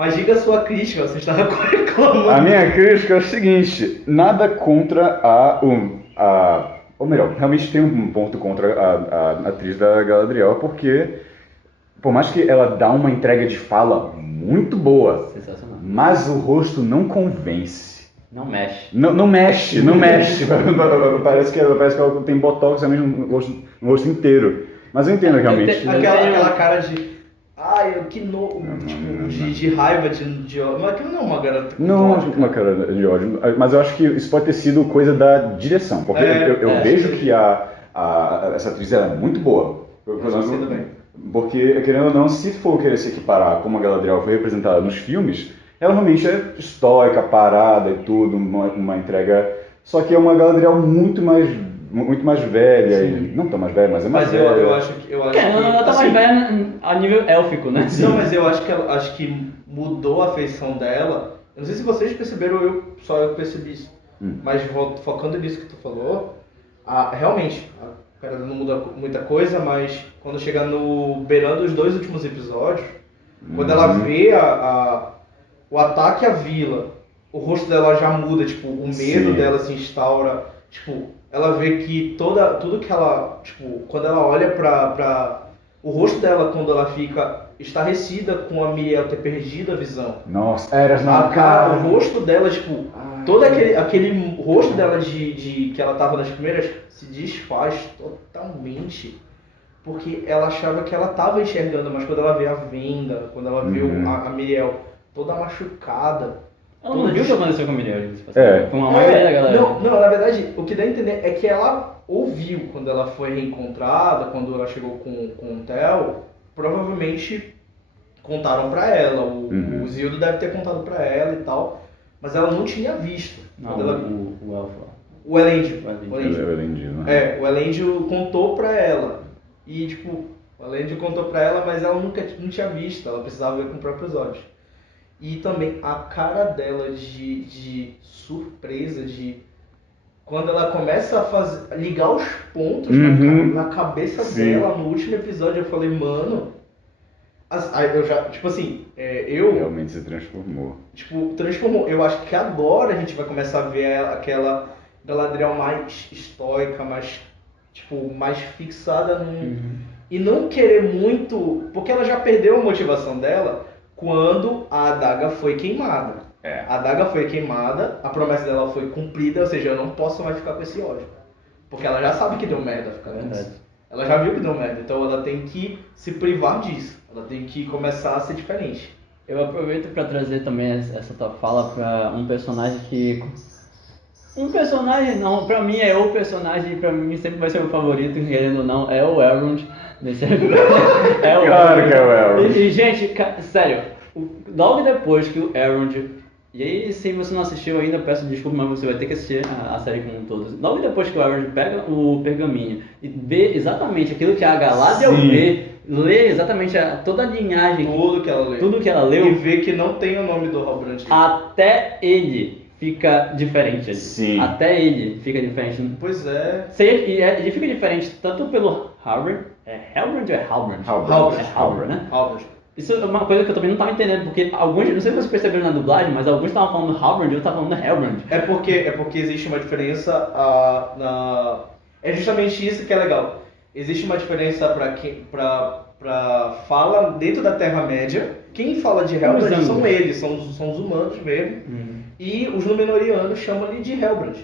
Mas diga a sua crítica, você estava reclamando. A minha crítica é o seguinte, nada contra ou melhor, realmente tem um ponto contra a atriz da Galadriel, porque por mais que ela dá uma entrega de fala muito boa, Sensacional. mas o rosto não convence. Não mexe. Não mexe. parece que ela tem botox também no rosto inteiro. Mas eu entendo realmente. Aquela cara de... Ai, que nojo. Tipo, de raiva de ódio. Mas aquilo não é uma garota com Não, ódio, uma cara de ódio. Mas eu acho que isso pode ter sido coisa da direção. Porque eu vejo que essa atriz ela é muito boa. Porque, querendo ou não, se for querer se equiparar como a Galadriel foi representada nos filmes, ela realmente é estoica, parada e tudo, uma entrega... Só que é uma Galadriel muito mais velha, e não tão mais velha, mas é mais velha. Eu acho que Ela tá mais velha a nível élfico, né? Não, mas eu acho que mudou a feição dela. Eu não sei se vocês perceberam, só eu percebi isso. Mas focando nisso que tu falou, realmente, a cara não muda muita coisa, mas quando chega beirando os 2 últimos episódios, quando ela vê o ataque à vila, o rosto dela já muda, tipo, o medo dela se instaura, tipo, ela vê que tudo que ela, tipo, quando ela olha pra o rosto dela, quando ela fica estarrecida com a Miriel ter perdido a visão. Nossa, era na cara. O rosto dela, tipo, todo aquele rosto dela de que ela tava nas primeiras se desfaz totalmente. Porque ela achava que ela tava enxergando, mas quando ela vê a venda, quando ela vê a Miriel toda machucada. Ela não viu o que aconteceu com a Miriel, É. Com a maioria da galera. Não, na verdade, o que dá a entender é que ela ouviu quando ela foi reencontrada, quando ela chegou com o Theo, provavelmente contaram pra ela, o Zildo deve ter contado pra ela e tal, mas ela não tinha visto. Não, Quando ela... o Elfo. O Elendil. O Elendil contou pra ela. E tipo, o Elendil contou pra ela, mas ela não tinha visto, ela precisava ver com os próprios olhos. E também a cara dela de surpresa, quando ela começa a ligar os pontos na cabeça dela, no último episódio, eu falei, mano... Aí eu já, tipo assim, Realmente se transformou. Tipo, transformou. Eu acho que agora a gente vai começar a ver aquela Galadriel mais estoica, mais fixada e não querer muito... Porque ela já perdeu a motivação dela quando a adaga foi queimada. A adaga foi queimada, a promessa dela foi cumprida, ou seja, eu não posso mais ficar com esse ódio. Porque ela já sabe que deu merda ficar com isso. Ela já viu que deu merda, então ela tem que se privar disso. Ela tem que começar a ser diferente. Eu aproveito para trazer também essa tua fala para um personagem que... Um personagem não, pra mim é o personagem, pra mim sempre vai ser o favorito, querendo ou não, é o Elrond. É o Claro que é o Elrond. E, gente, sério, logo depois que o Elrond... E aí, se você não assistiu ainda, eu peço desculpa, mas você vai ter que assistir a série como um todo. Logo depois que o Elrond pega o pergaminho e vê exatamente aquilo que a Galadriel vê, lê exatamente toda a linhagem, tudo que ela leu, e vê que não tem o nome do Halbrand. Até ele fica diferente. Sim. Até ele fica diferente. Pois é. Ele fica diferente tanto pelo Halbrand. É Halbrand ou é Halbrand? Halbrand. É Halbrand, né? Halbrand. Isso é uma coisa que eu também não estava entendendo, porque alguns, não sei se vocês perceberam na dublagem, mas alguns estavam falando Halbrand e eu estava falando Halbrand. É porque existe uma diferença É justamente isso que é legal. Existe uma diferença pra fala dentro da Terra-média. Quem fala de Halbrand são eles, são os humanos mesmo. E os Númenóreanos chamam ele de Halbrand.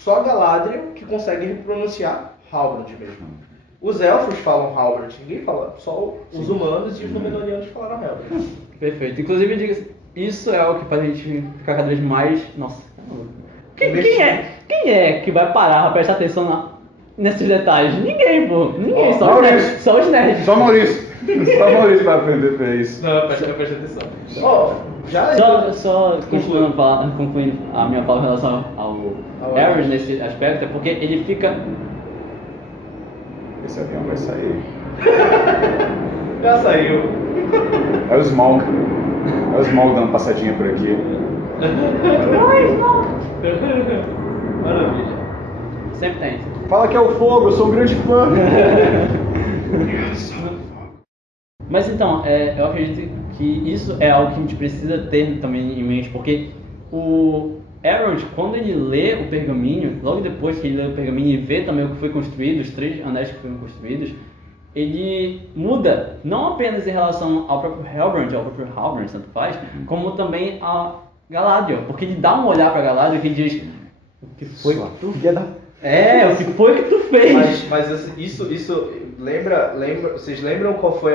Só a Galadriel que consegue pronunciar Halbrand mesmo. Os elfos falam Halbrand, ninguém fala, só os humanos e os Númenóreanos falaram Halbrand. Perfeito. Inclusive, isso é o que faz a gente ficar cada vez mais... Nossa, quem é que vai parar pra prestar atenção nesses detalhes? Ninguém, pô. Ninguém, só os nerds. Só os nerds. Só Maurício. Só Maurício vai aprender a ver isso. Não, presta atenção. Só concluindo a minha fala em relação ao Elrond nesse aspecto, é porque ele fica... Esse avião vai sair. Já saiu. É o Smaug. É o Smaug dando passadinha por aqui. Maravilha. Sempre tem. Fala que é o fogo, eu sou um grande fã. Mas então, eu acredito que isso é algo que a gente precisa ter também em mente, porque o Elrond, quando ele lê o pergaminho, logo depois que ele lê o pergaminho e vê também o que foi construído, os 3 anéis que foram construídos, ele muda, não apenas em relação ao próprio Halbrand, tanto faz, como também a Galadriel, porque ele dá um olhar pra Galadriel que ele diz: o que foi que tu fez? O que foi que tu fez? Mas isso lembra, vocês lembram qual foi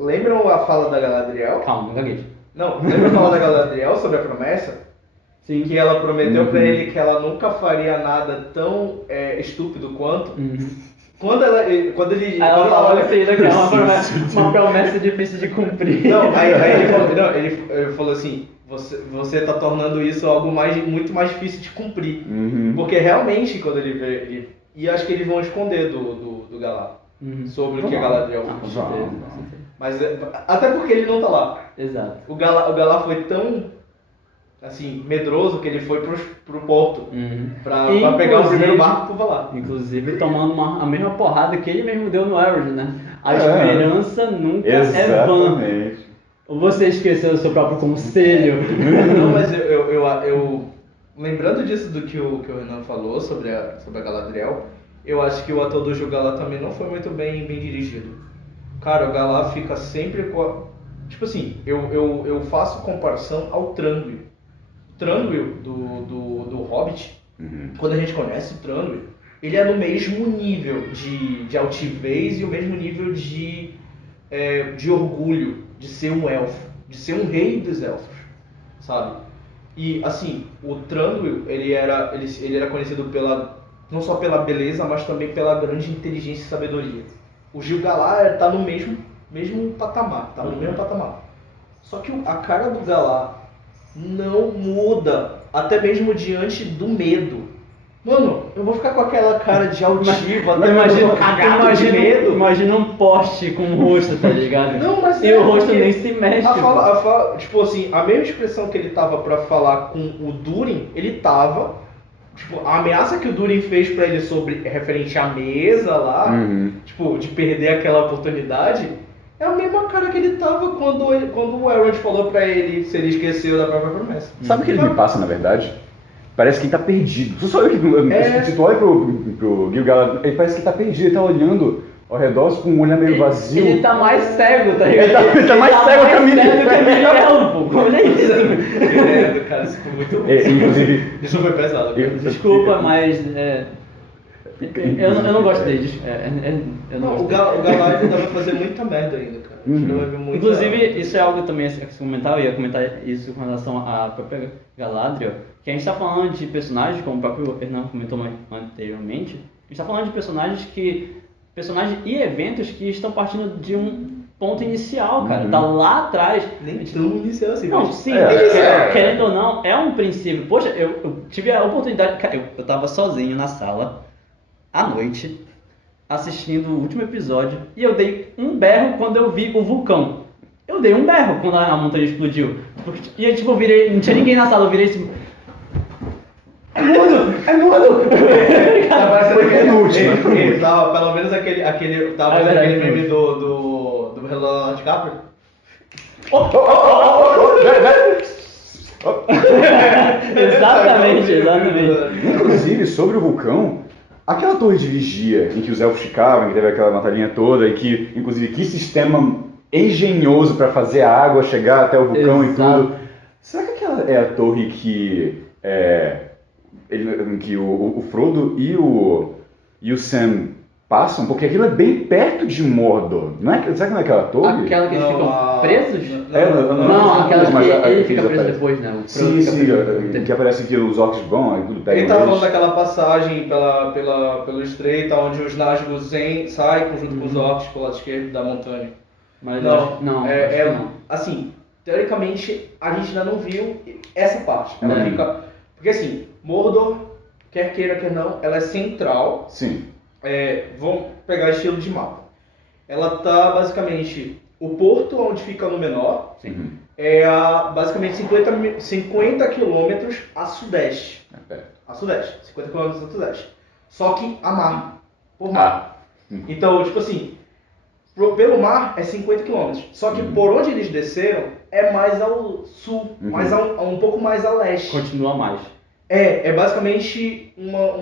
lembram a fala da Galadriel? Calma, gaguejo. Não, lembra a fala da Galadriel sobre a promessa? Sim. Que ela prometeu pra ele que ela nunca faria nada tão estúpido quanto. Quando ele ela olha assim, que é uma promessa difícil de cumprir. Não, aí ele falou assim: você tá tornando isso algo muito mais difícil de cumprir. Porque realmente, quando ele vê. E acho que eles vão esconder do Galar sobre o que a Galadriel fez. Mas até porque ele não tá lá. Exato. O Galar foi tão assim, medroso que ele foi pro porto pra pegar o primeiro barco pro Valar. Inclusive tomando a mesma porrada que ele mesmo deu no Elrond, né? A esperança nunca é vã. Ou você esqueceu do seu próprio conselho? Não, mas eu lembrando disso do que o Renan falou sobre a Galadriel, eu acho que o ator do Galar também não foi muito bem dirigido. Cara, o Galar fica sempre com tipo assim, eu faço comparação ao Thranduil. Thranduil do Hobbit, quando a gente conhece o Thranduil, ele é no mesmo nível de altivez e o mesmo nível de orgulho de ser um elfo, de ser um rei dos elfos, sabe? E assim, o Thranduil, ele era conhecido não só pela beleza, mas também pela grande inteligência e sabedoria. O Gil-galad tá no mesmo patamar, tá no mesmo patamar. Só que a cara do Galar não muda, até mesmo diante do medo. Mano, eu vou ficar com aquela cara de altivo, até imagina, cagado de medo. Imagina um poste com o rosto, tá ligado? Não, mas e o rosto nem se mexe. Tipo assim, a mesma expressão que ele tava pra falar com o Durin, ele tava. Tipo, a ameaça que o Durin fez pra ele referente à mesa lá, tipo, de perder aquela oportunidade, é a mesma cara que ele tava quando o Elrond falou pra ele se ele esqueceu da própria promessa. Sabe o que ele me passa, na verdade? Parece que ele tá perdido. Só eu que se tu olha pro Gil-galad, ele parece que ele tá perdido, ele tá olhando ao redor com um olhar meio vazio. Ele tá mais cego, tá ligado? Ele tá mais cego que a minha. Olha isso. Cara, isso foi muito bom. Inclusive... Isso foi pesado. Desculpa, mas... Eu não gosto dele. O Galar ainda vai fazer muita merda ainda, cara. Vai ver muita... Inclusive, isso é algo também a se comentar, eu ia comentar isso com relação à própria Galadriel, que a gente está falando de personagens, como o próprio Fernando comentou anteriormente, a gente está falando de personagens e eventos que estão partindo de um ponto inicial, cara. Tá lá atrás. Nem tão inicial assim. Não, sim, querendo ou não, é um princípio. Poxa, eu tive a oportunidade, cara, eu tava sozinho na sala, à noite, assistindo o último episódio, e eu dei um berro quando eu vi o vulcão. Eu dei um berro quando a montanha explodiu. E eu, tipo, virei, não tinha ninguém na sala, eu virei assim... É mudo! Ele tava, pelo menos aquele meme do Leonardo DiCaprio. Exatamente. Inclusive, sobre o vulcão, aquela torre de vigia em que os elfos ficavam, que teve aquela batalhinha toda, e que, inclusive, que sistema engenhoso para fazer a água chegar até o vulcão. Exato. E tudo. Será que aquela é a torre que o Frodo e o Sam passam? Porque aquilo é bem perto de Mordor. Será que não é aquela torre? Aquela que eles ficam presos? Não, aquela que ele fica preso depois, né? Sim, que aparece que os orcs vão e tudo pega. Ele tava falando daquela passagem pelo estreito, onde os Nazgûl saem junto com os orcs pelo lado esquerdo da montanha. Mas não. Assim, teoricamente, a gente ainda não viu essa parte. Ela fica... Porque assim, Mordor, quer queira, quer não, ela é central. Sim. Vamos pegar estilo de mapa. Ela tá basicamente... O porto onde fica Númenor é basicamente 50 quilômetros a sudeste. A sudeste. 50 quilômetros a sudeste. Só que a mar. Por mar. Então, tipo assim... Pelo mar é 50 km. Só que por onde eles desceram é mais ao sul, um pouco mais a leste. Continua mais. É basicamente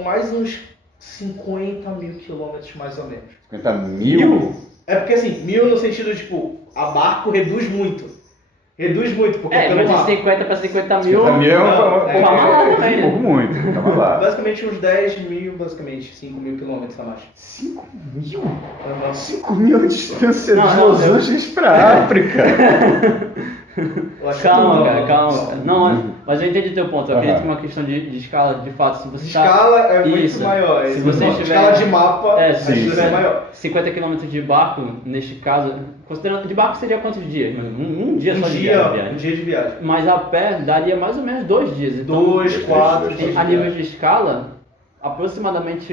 mais uns 50 mil quilômetros mais ou menos. 50 mil? É porque assim, 1000 no sentido tipo, a barco reduz muito. Reduz muito, porque mas de 50 para 50 mil. 50 mil é um pouco muito. Calma lá. Basicamente uns 10 mil, basicamente 5 mil quilômetros a mais. 5 mil? 5 mil é distância de Los Angeles pra África. Calma, cara, calma. Não, mas eu entendi o teu ponto. Eu acredito que é uma questão de escala, de fato. Se você escala é muito maior. Se você tiver... Escala de mapa, a distância é maior. 50 km de barco, neste caso, considerando de barco seria quantos dias? Um dia só de viagem. Um dia de viagem. Mas a pé daria mais ou menos 2 dias. Então, 2, 4 dias. A nível de escala, aproximadamente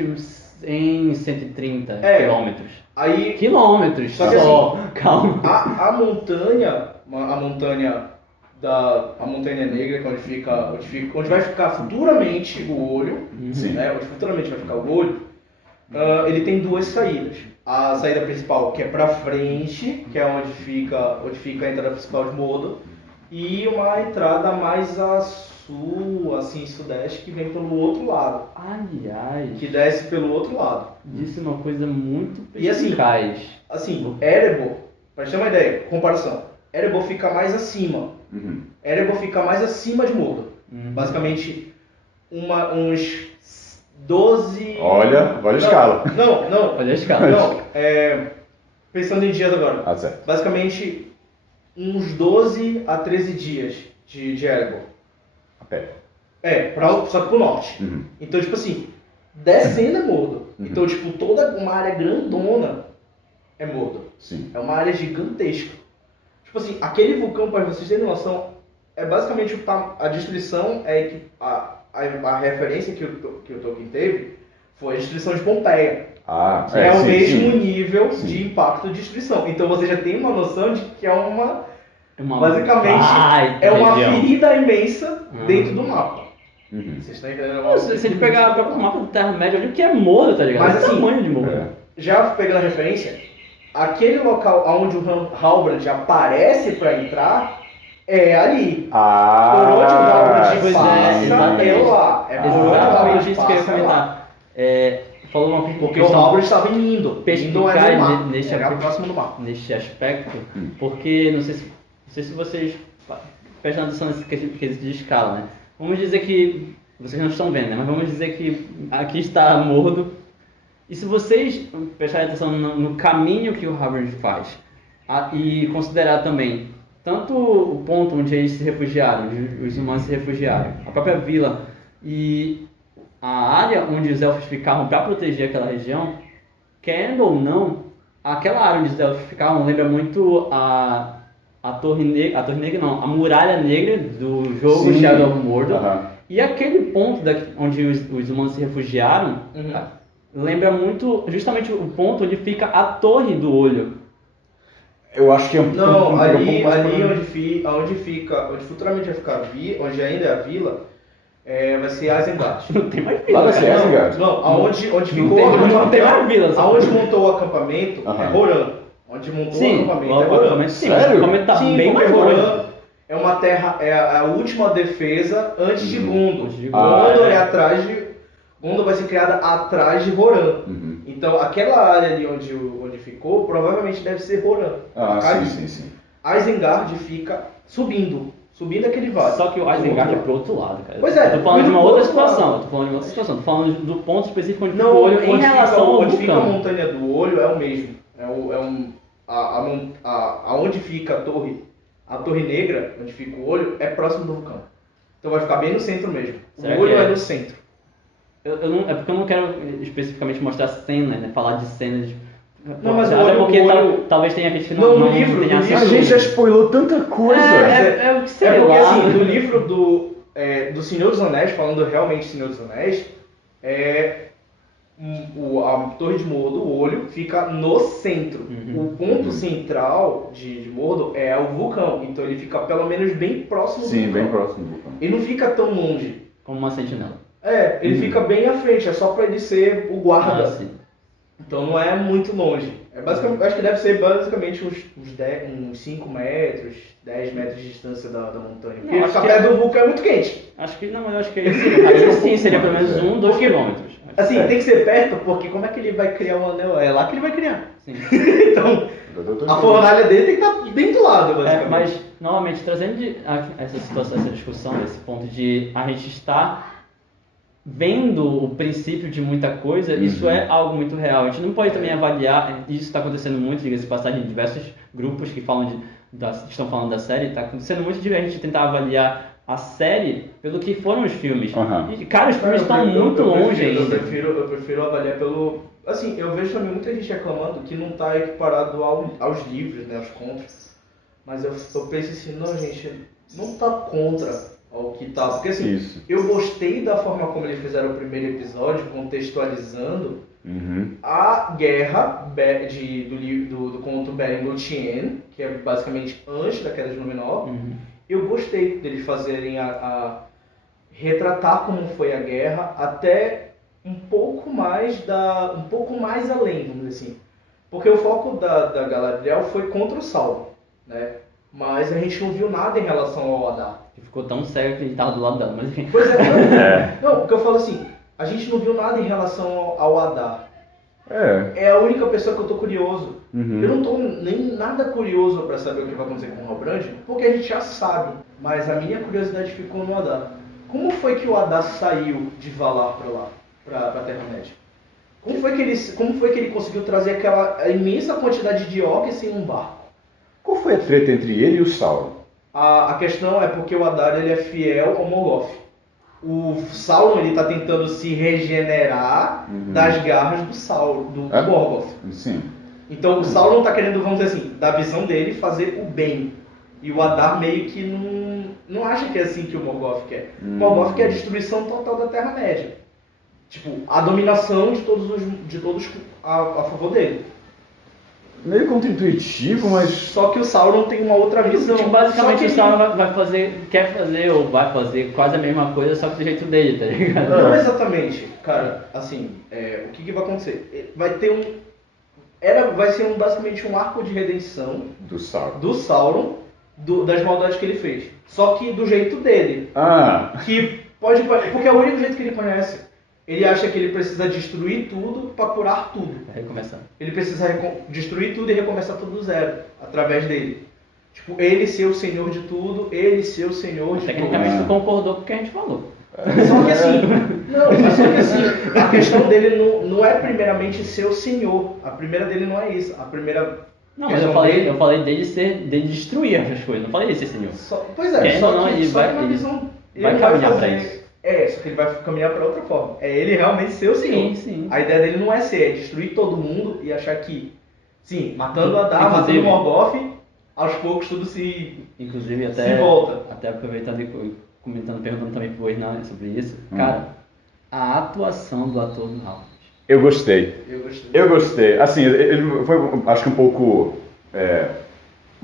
em 130 quilômetros. Aí, quilômetros, só que assim, calma. A montanha negra, que onde vai ficar futuramente o olho, né, onde futuramente vai ficar o olho, ele tem 2 saídas. A saída principal, que é pra frente, que é onde fica a entrada principal de Mordor, e uma entrada mais a sul, assim, sudeste, que vem pelo outro lado. Aliás, que desce pelo outro lado. Disse uma coisa muito eficaz. E assim, Erebor, pra ter uma ideia, comparação, Erebor fica mais acima. Erebor fica mais acima de Mordor. Basicamente, uns 12... Olha a escala. Não. Olha a escala. Não, pensando em dias agora. Certo. Basicamente, uns 12 a 13 dias de Erebor. A pé. Só que pro norte. Então, tipo assim, descendo é Mordor. Então, tipo, toda uma área grandona é Mordor. Sim. É uma área gigantesca. Tipo assim, aquele vulcão, para vocês terem noção, é basicamente a destruição que a referência que o Tolkien teve foi a destruição de Pompeia. É o mesmo nível de impacto de destruição. Então você já tem uma noção de que é basicamente é uma ferida imensa dentro do mapa. Vocês estão entendendo? Se a gente pegar o próprio mapa do Terra-média, olha o que é Mordor, tá ligado? Mas assim, o tamanho de Mordor. Já pegando a referência, aquele local onde o Halbrand aparece para entrar é ali. Por onde o Halbrand passa é lá. É por onde o Halbrand isso que eu ia comentar. Falou uma porque o Halbrand estava indo próximo do mapa. Neste aspecto, porque não sei se vocês prestam atenção nesse quesito de escala, né? Vamos dizer que vocês não estão vendo, né? Mas vamos dizer que aqui está Mordor. E se vocês prestarem atenção no caminho que o Halbrand faz e considerar também tanto o ponto onde eles se refugiaram, os humanos se refugiaram, a própria vila e a área onde os elfos ficavam para proteger aquela região, querendo ou não, aquela área onde os elfos ficavam lembra muito a Torre Negra, não, a Muralha Negra do jogo Shadow of Mordor. E aquele ponto onde os humanos se refugiaram lembra muito justamente o ponto onde fica a Torre do Olho. Eu acho que ali onde futuramente vai ficar onde ainda é a vila, vai ser Isengard. Não tem mais vila. Lá vai ser Isengard? Não, aonde ficou não tem mais vila. Aonde montou o acampamento é Roran. Onde montou o acampamento é Roran. Sério? O acampamento tá bem mais Roran é uma terra, é a última defesa antes de Gondor. Gondor vai ser criada atrás de Roran. Então aquela área ali onde ficou, provavelmente deve ser Roran. Sim. Isengard fica subindo aquele vale. Só que o Isengard é pro outro lado, cara. Pois é. Eu tô falando de uma outra situação. Tô falando do ponto específico onde fica o olho em relação ao onde fica a vulcão. montanha do olho é o mesmo. Aonde fica a Torre Negra, onde fica o olho, é próximo do vulcão. Então vai ficar bem no centro mesmo. O olho é no centro. É porque eu não quero especificamente mostrar cenas, né? Falar de cenas. Não, mas até porque talvez tenha gente que não tenha assistido. A gente já spoilou tanta coisa. É porque assim, no livro do Senhor dos Anéis, falando realmente Senhor dos Anéis, a Torre de Mordor, o olho, fica no centro. O ponto central de Mordor é o vulcão. Então ele fica pelo menos bem próximo do vulcão. Sim, bem próximo do vulcão. Ele não fica tão longe. Como uma sentinela. Ele fica bem à frente, é só pra ele ser o guarda. Então não é muito longe. Acho que deve ser basicamente uns 5 metros, 10 metros de distância da montanha. Porque ficar perto do vulcão é muito quente. Acho que não, mas eu acho que aí sim seria pelo menos 2 quilômetros. Assim, tem que ser perto, porque como é que ele vai criar um anel? É lá que ele vai criar. Sim. Então, a fornalha dele tem que estar bem do lado, basicamente. Mas, novamente, trazendo essa situação, essa discussão, esse ponto de a gente estar vendo o princípio de muita coisa, isso é algo muito real. A gente não pode também avaliar, isso está acontecendo muito, diga-se de passagem, em diversos grupos que falam estão falando da série, está acontecendo muito de a gente tentar avaliar a série pelo que foram os filmes. E, cara, os filmes estão muito longe ainda. Eu prefiro avaliar pelo... Assim, eu vejo também muita gente reclamando que não está equiparado aos livros, né, aos contos. Mas eu penso assim, não, gente, não está contra ao que tá. Porque assim, eu gostei da forma como eles fizeram o primeiro episódio, contextualizando a guerra do conto Beren Lúthien, que é basicamente antes da Queda de Númenor. Eu gostei deles fazerem retratar como foi a guerra até um pouco mais além, vamos dizer assim. Porque o foco da Galadriel foi contra o Sauron, né? Mas a gente não viu nada em relação ao Adar. Ficou tão sério que ele estava do lado dela, mas enfim. Pois é, não, porque eu falo assim, a gente não viu nada em relação ao Adar. É a única pessoa que eu tô curioso. Eu não tô nem nada curioso para saber o que vai acontecer com o Halbrand, porque a gente já sabe. Mas a minha curiosidade ficou no Adar. Como foi que o Adar saiu de Valar para lá, para Terra-média? Como foi que ele conseguiu trazer aquela imensa quantidade de orcs em um barco? Qual foi a treta entre ele e o Sauron? A questão é porque o Adar ele é fiel ao Morgoth. O Sauron ele está tentando se regenerar das garras do Sauron, do Morgoth. Sim. Então o Sauron está querendo, vamos dizer assim, da visão dele, fazer o bem. E o Adar meio que não acha que é assim que o Morgoth quer. O Morgoth quer a destruição total da Terra-média. Tipo, a dominação de todos a favor dele. Meio contra-intuitivo, mas... Só que o Sauron tem uma outra visão. Tipo, basicamente o Sauron quer fazer ou vai fazer quase a mesma coisa, só que do jeito dele, tá ligado? Não exatamente. Cara, assim, o que vai acontecer? Vai ser basicamente um arco de redenção do Sauron das maldades que ele fez. Só que do jeito dele. Que porque é o único jeito que ele conhece. Ele acha que ele precisa destruir tudo para curar tudo. Recomeçar. Ele precisa destruir tudo e recomeçar tudo do zero, através dele. Tipo, ele ser o senhor de tudo, ele ser o senhor de tudo. Tecnicamente tu concordou com o que a gente falou. Só que assim, a questão dele não é primeiramente ser o senhor. A primeira dele não é isso. A primeira... Não, mas eu falei dele destruir as coisas, não falei dele ser senhor. Pois é, só que vai visão... Vai caminhar pra isso. Só que ele vai caminhar para outra forma. É ele realmente ser o senhor. Sim. A ideia dele não é destruir todo mundo e achar que, sim, matando Adar, matando Morgoth, aos poucos tudo se volta. Até aproveitando e perguntando também pro Isna sobre isso. Cara, a atuação do ator do Halbrand. Eu gostei. Assim, ele foi, acho que um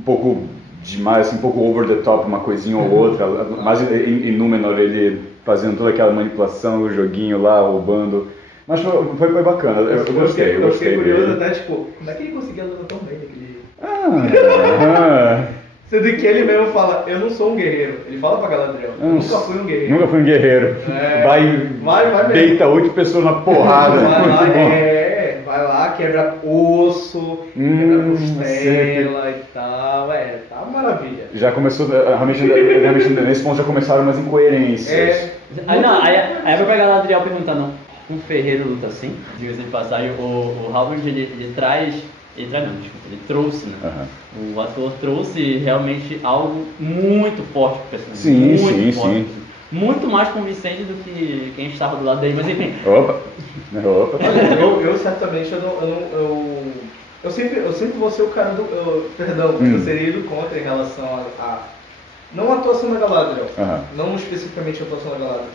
pouco demais, assim, um pouco over the top, uma coisinha ou outra, mas em Númenor ele fazendo toda aquela manipulação, o joguinho lá, roubando, mas foi bacana, eu gostei. Eu fiquei curioso até, tipo, como é que ele conseguia lutar tão bem daquele Sendo que ele mesmo fala, eu não sou um guerreiro. Ele fala pra Galadriel, eu nunca fui um guerreiro. Nunca fui um guerreiro. Vai deita 8 pessoas na porrada. Vai lá, quebra osso, quebra costela e tal. Tá uma maravilha. Já começou, realmente nesse ponto já começaram umas incoerências. Aí vai pra Galadriel perguntando, um ferreiro luta assim? Diga-se de passagem, o Halbrand ele trouxe, né? O ator trouxe realmente algo muito forte pro personagem. Sim. Muito mais convincente do que quem estava do lado dele, mas enfim. Opa. Eu certamente, eu sempre vou ser o cara eu seria do contra em relação não a atuação da Galadriel, não especificamente a atuação da Galadriel,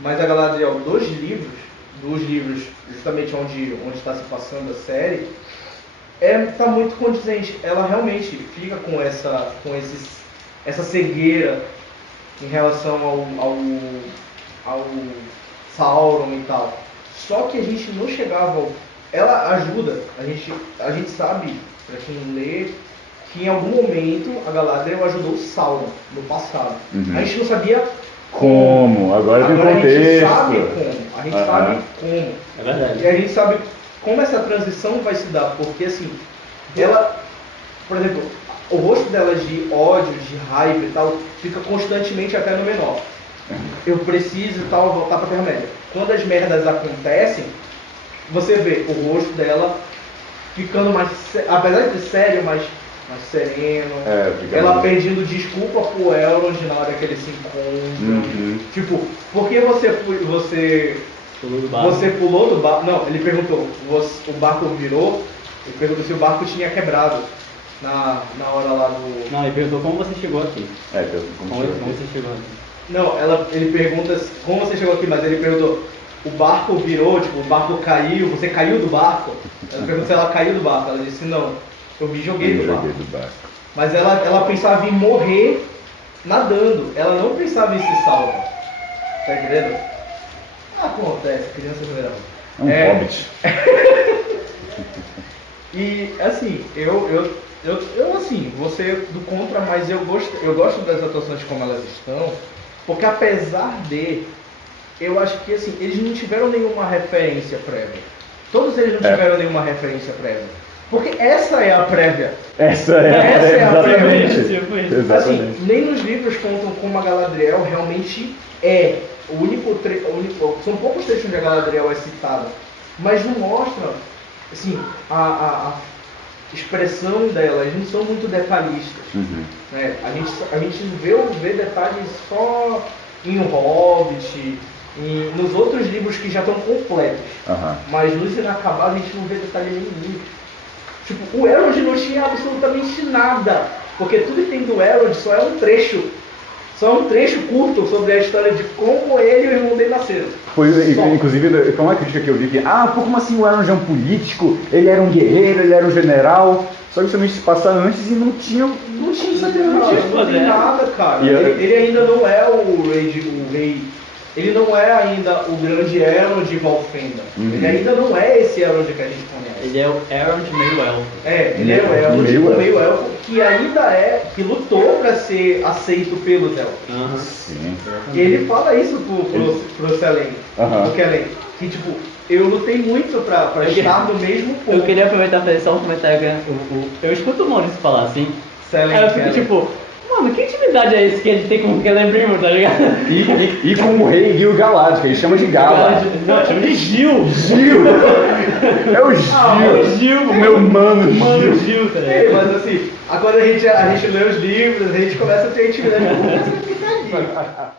mas a Galadriel dos livros justamente onde está se passando a série, tá muito condizente. Ela realmente fica com essa cegueira em relação ao Sauron e tal. Só que a gente não chegava ela ajuda, a gente sabe, pra quem lê, que em algum momento a Galadriel ajudou o Sauron no passado. A gente não sabia como. Agora tem contexto. A gente sabe como. A gente sabe como. É verdade. E a gente sabe como essa transição vai se dar, porque assim, ela, por exemplo, o rosto dela de ódio, de raiva e tal, fica constantemente até no menor. Eu preciso e tal, voltar pra Terra-média. Quando as merdas acontecem, você vê o rosto dela ficando mais, apesar de sério, mais sereno. Ela pedindo desculpa pro Elrond na hora que eles se encontram. Tipo, por que você pulou do barco? Não, ele perguntou, o barco virou, ele perguntou se o barco tinha quebrado na hora lá do... Não, ele perguntou como você chegou aqui. Como você chegou aqui. Não, ele pergunta como você chegou aqui, mas ele perguntou, o barco virou, tipo, o barco caiu, você caiu do barco? Ela perguntou se ela caiu do barco, ela disse não, eu me joguei do barco. Mas ela pensava em morrer nadando, ela não pensava em se salvar. Tá entendendo? Acontece, criança verão. Hobbit. E assim, eu assim, você do contra, mas eu gosto das atuações como elas estão, porque apesar de, eu acho que assim, eles não tiveram nenhuma referência prévia. Todos eles não tiveram nenhuma referência prévia. Porque essa é a prévia. Essa é a prévia. Exatamente. Assim, nem nos livros contam como a Galadriel realmente é. São poucos trechos onde a Galadriel é citada, mas não mostram assim, a expressão dela, eles não são muito detalhistas. Né? A gente vê detalhes só em O Hobbit, nos outros livros que já estão completos. Mas nos Inacabados a gente não vê detalhe nenhum. Tipo, o Elrond não tinha absolutamente nada, porque tudo que tem do Elrond só é um trecho curto sobre a história de como ele e o irmão dele nasceram. Inclusive, foi uma crítica que eu vi que, como assim o Elrond é um político, ele era um guerreiro, ele era um general, só que justamente se passa antes e não tinha nada, cara. Ele ainda não é o rei. Ele não é ainda o grande Elrond de Valfenda. Ele ainda não é esse Elrond que a gente conhece. Ele é o Elrond meio elfo. Ele é o Elrond meio elfo que ainda que lutou para ser aceito pelos elfos. Sim. E ele fala isso pro Selene, pro Kellen, que tipo, eu lutei muito pra estar no mesmo ponto. Eu queria aproveitar e fazer só um comentário. Eu escuto o Maurício falar assim. Selene, aí eu fico tipo, mano, que intimidade é esse que ele tem com o Celebrimbor, tá ligado? E com o rei Gil-galad, que ele chama de Gala. Não, chama de Gil. É o Gil. É o Gil. O meu mano Gil, tá ligado? Mas assim, quando a gente lê os livros, a gente começa a ter intimidade com essa picadinha.